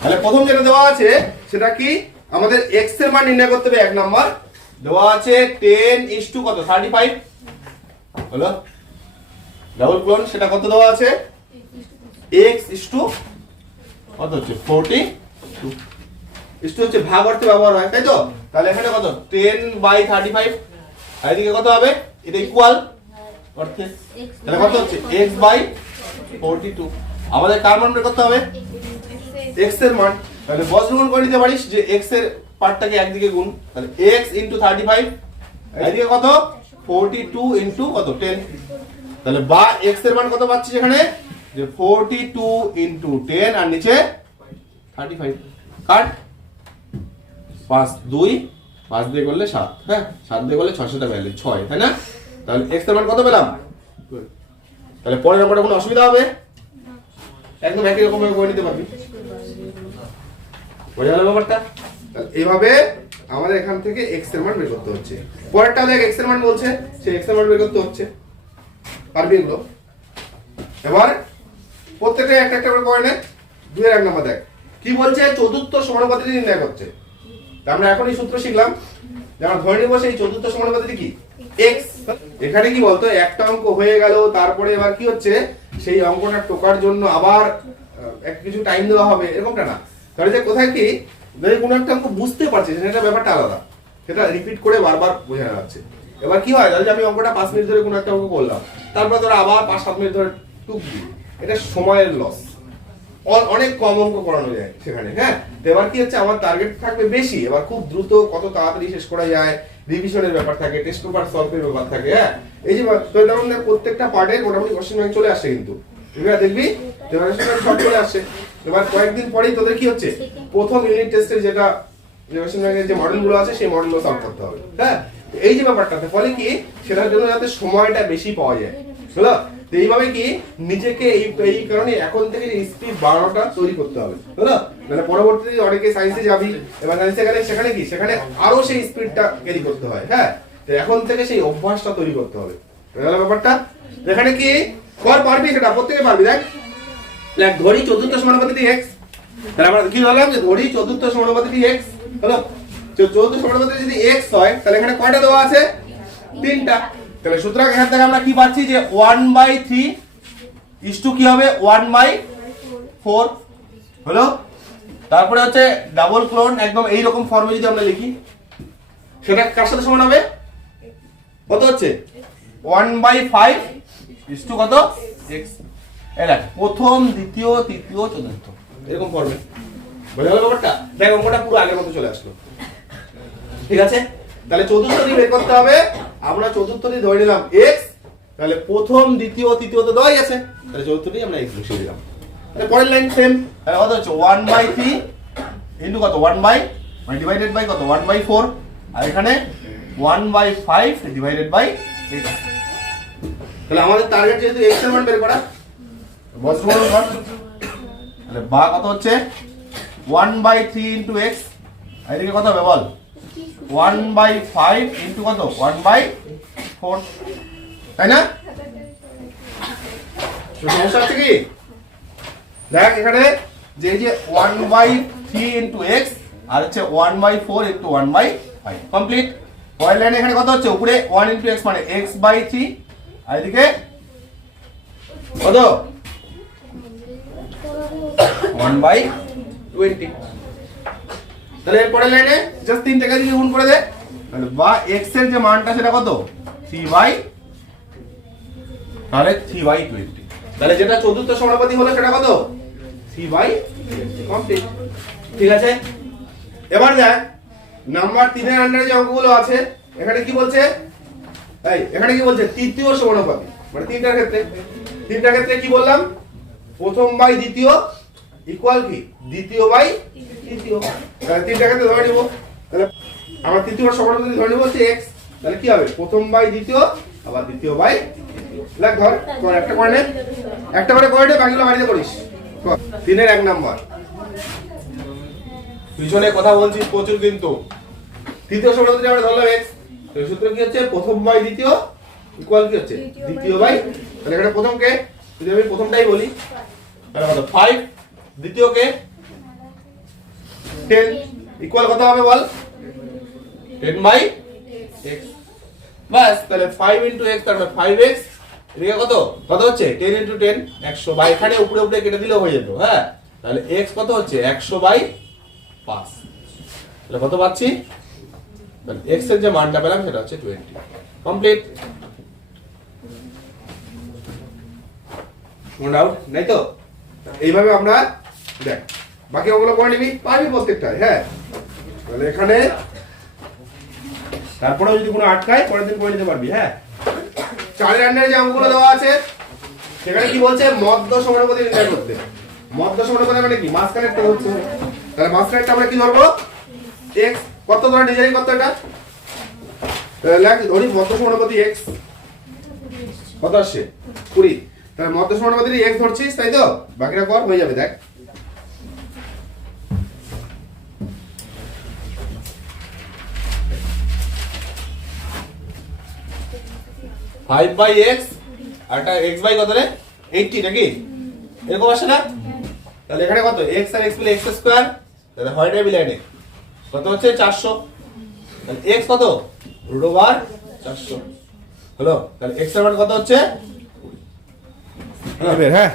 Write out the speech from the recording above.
তাহলে প্রথম যেটা দেওয়া আছে সেটা কি আমাদের x এর মান নির্ণয় করতে হবে। 1 নাম্বার দেওয়া আছে 10 কত 35 হলো ডাবল ক্লোন, সেটা কত দেওয়া আছে x কত হচ্ছে 42 হচ্ছে ভাগ অর্থে ব্যবহার হয়, তাই তো? তাহলে এখানে কত 10/35, আর এদিকে কত হবে এটা ইকুয়াল অর্থে, তাহলে কত হচ্ছে x/42। আমাদের কার মান বের করতে হবে x এর মান। তাহলে বজ্রগুণ করে নিতে পারিস যে x এর পার্টটাকে একদিকে গুণ, তাহলে x * 35 এদিকে কত 42 * কত 10, তাহলে বা x এর মান কত পাচ্ছি এখানে যে 42 * 10 আর নিচে 35 কাট 5 2 5 দিয়ে করলে 7, হ্যাঁ 7 দিয়ে করলে 6 7 42 6, তাই না? তাহলে x এর মান কত পেলাম? তাহলে পরের নম্বরটা কোনো অসুবিধা হবে? একদম একই রকম ভাবে করে নিতে পারবি। বোঝা গেল ব্যাপারটা? এইভাবে আমাদের এখান থেকে x এর মান বের করতে হচ্ছে। পরেরটা দেখ x এর মান বলছে, সেই x এর মান বের করতে হচ্ছে। পারবি এগুলো? এবার প্রত্যেকটা একটা একটা করে করে নে। 2 এর 1 নাম্বার দেখ কি বলছে, চতুর্থ সমানুপাতিটি নির্ণয় করছে। আমরা এখনই সূত্র শিখলাম যে আমরা ধরে নিব সেই চতুর্থ সমানুপাতিটি কি x। এখানে কি বলতো একটা অঙ্ক হয়ে গেল, তারপরে এবার কি হচ্ছে সেই অঙ্কটা টোকার জন্য আবার কিছু টাইম দেওয়া হবে, এরকমটা না। তাহলে যে কোথায় কি যদি কোনো একটা অঙ্ক বুঝতে পারছিস সেটা ব্যাপারটা আলাদা, সেটা রিপিট করে বারবার বোঝানো যাচ্ছে। এবার কি হয় যদি আমি অঙ্কটা 5 মিনিট ধরে কোনো একটা অঙ্ক করলাম, তারপর তোরা আবার 5-7 মিনিট ধরে টুকবি, এটা সময়ের লস। অনেক কম অঙ্ক করানো যায় সেখানে, হ্যাঁ। তো এবার কি হচ্ছে আমার টার্গেট থাকবে বেশি, এবার খুব দ্রুত কত তাড়াতাড়ি শেষ করা যায়, রিভিশনের ব্যাপার থাকে, টেস্ট পেপার সলভের ব্যাপার থাকে, হ্যাঁ। এই যে তো যেমন প্রত্যেকটা পার্টে মোটামুটি কোশ্চেন ব্যাংক চলে আসছে, কিন্তু এবার দেখবি সব চলে আসছে। এবার কয়েকদিন পরেই তোদের কি হচ্ছে প্রথম ইউনিট টেস্টের যেটা কোশ্চেন ব্যাংকের যে মডেলগুলো আছে সেই মডেলগুলো সলভ করতে হবে, হ্যাঁ। এই যে ব্যাপারটাতে ফলে কি সেটার জন্য যাতে সময়টা বেশি পাওয়া যায়, বুঝলো? তো এইভাবে কি নিজেকে এই কারণে এখন থেকে স্পিড বাড়ানোটা তৈরি করতে হবে, বুঝলো? মানে পরবর্তীতে অনেকে সায়েন্সে যাবি, এবার সায়েন্সে গেলে সেখানে কি সেখানে আরো সেই স্পিডটা ক্যারি করতে হয়, হ্যাঁ। তো এখন থেকে সেই অভ্যাসটা তৈরি করতে হবে, বুঝলো ব্যাপারটা? এখানে কি কর পারবি, সেটা প্রত্যেকে পারবি। দেখ ধরি চতুর্থ সমানুপাতিটি x, তাহলে আমরা কি বললাম যে ধরি চতুর্থ সমানুপাতিটি x হলো। চতুর্থ সমানুপাতিটি যদি x হয় তাহলে এখানে কয়টা দেওয়া আছে 3টা। তাহলে সুতরাং এখান থেকে আমরা কি পাচ্ছি যে 1/3 কি হবে 1/4 হলো। তারপরে হচ্ছে ডাবল ক্লোন একদম এই রকম ফর্মে যদি আমরা লিখি সেটা কার সাথে সমান হবে কত হচ্ছে 1/5 কত x। এটা প্রথম দ্বিতীয় তৃতীয় চতুর্থ এরকম ফর্মে, বুঝা গেল ব্যাপারটা? দেখ অঙ্কটা পুরো আগের মতো চলে আসলো, ঠিক আছে? তাহলে চতুর্থটি বের করতে হবে। আমরা চতুর্থটি ধরে নিলাম x, তাহলে প্রথম দ্বিতীয় তৃতীয় তো দেওয়াই আছে, তাহলে চতুর্থটি আমরা x বসিয়ে দিলাম। তাহলে পরের লাইন সেম, তাহলে কত হচ্ছে 1/3 ইনটু কত 1 বাই মানে ডিভাইডেড বাই কত 1/4, আর এখানে 1/5 ডিভাইডেড বাই x। তাহলে আমাদের টার্গেট যেহেতু x এর মান বের করা, বজ্রগুণ কর, তাহলে বা কত হচ্ছে 1/3 ইনটু x, আর এদিকে কত হবে বল 1/5 ইনটু কত 1/4, তাই না? সমস্যা আছে কি? দেখ এখানে যে 1/3 ইনটু x আর হচ্ছে 1/4 ইনটু 1/5 কমপ্লিট। পরের লাইনে এখানে কত হচ্ছে উপরে 1 ইনটু x মানে x/3, আর এদিকে কত 1/20। তাহলে এর পরের লাইনে জাস্ট 3 টাকা দিয়ে গুণ করে দে, তাহলে বা x এর যে মানটা সেটা কত 3/, তাহলে 3/20। তাহলে যেটা চতুর্থ সমানুপাতি হলো সেটা কত 3/20 কমপ্লিট, ঠিক আছে? এবার দেখ নাম্বার 3 এর আন্ডারে যে অঙ্কগুলো আছে এখানে কি বলছে, এই এখানে কি বলছে তৃতীয় সমানুপাতি, মানে তিনটার ক্ষেত্রে কি বললাম প্রথম বাই দ্বিতীয় ইকুয়াল কি দ্বিতীয় বাই তৃতীয়। তাহলে তিনটার ক্ষেত্রে ধরে নিব, তাহলে আমরা তৃতীয় সমানুপাতি ধরে নিব হচ্ছে x, তাহলে কি হবে প্রথম বাই দ্বিতীয় আবার দ্বিতীয় বাই তৃতীয়। দেখ ধর একটা করে নে, একটা করে বাকিগুলো বাড়িতে করিস। 3 এর 1 নাম্বার পিছনে কথা বলছিস প্রচুর, কিন্তু তৃতীয় সমানুপাতি আমরা ধরলাম x, তো সূত্র কি হচ্ছে প্রথম বাই দ্বিতীয় ইকুয়াল কি হচ্ছে দ্বিতীয় বাই, তাহলে এখানে প্রথমকে যদি আমি প্রথমটাই বলি তাহলে কত 5 দ্বিতীয় কে 10 ইকুয়াল কত হবে বল 10 বাই x বাস তাহলে 5 ইনটু x তার মানে 5x এদিকে কত কত হচ্ছে 10 ইনটু 10 100 বাই এখানে উপরে উপরে কেটে দিলেও হয়ে যেত হ্যাঁ তাহলে x কত হচ্ছে 100 বাই 5 তাহলে কত পাচ্ছি তাহলে x এর যে মানটা পেলাম সেটা হচ্ছে 20 কমপ্লিট নো ডাউট নাই তো এইভাবে আমরা দেখ বাকি ওগুলো করে নিবি পারবি প্রত্যেকটা হ্যাঁ তাহলে এখানে তারপরেও যদি কোনো আটকায় পরের দিন করে নিতে পারবি হ্যাঁ চারের আন্ডারে যে অঙ্কগুলো দেওয়া আছে সেখানে কি বলছে মধ্য সমানুপাতি নির্ণয় করতে মধ্য সমানুপাতি মানে কি মাঝখানেরটা হচ্ছে তাহলে মাঝখানেরটা আমরা কি ধরবো x কত ধরে ডিজাইন কত এটা লেখ ধরি মধ্য সমানুপাতি x কত আসছে 20 তাহলে মধ্য সমানুপাতি x ধরছিস তাই তো বাকিটা কর হয়ে যাবে দেখ ফাইভ বাই এক্স আর একটা এক্স বাই কত রে 80 নাকি এরকম আসে না তাহলে এখানে কত x আর x মিলে x স্কয়ার তাহলে হয়টা মিলাইনে কত হচ্ছে 400 তাহলে x কত √400 হলো তাহলে x এর মান কত হচ্ছে হ্যাঁ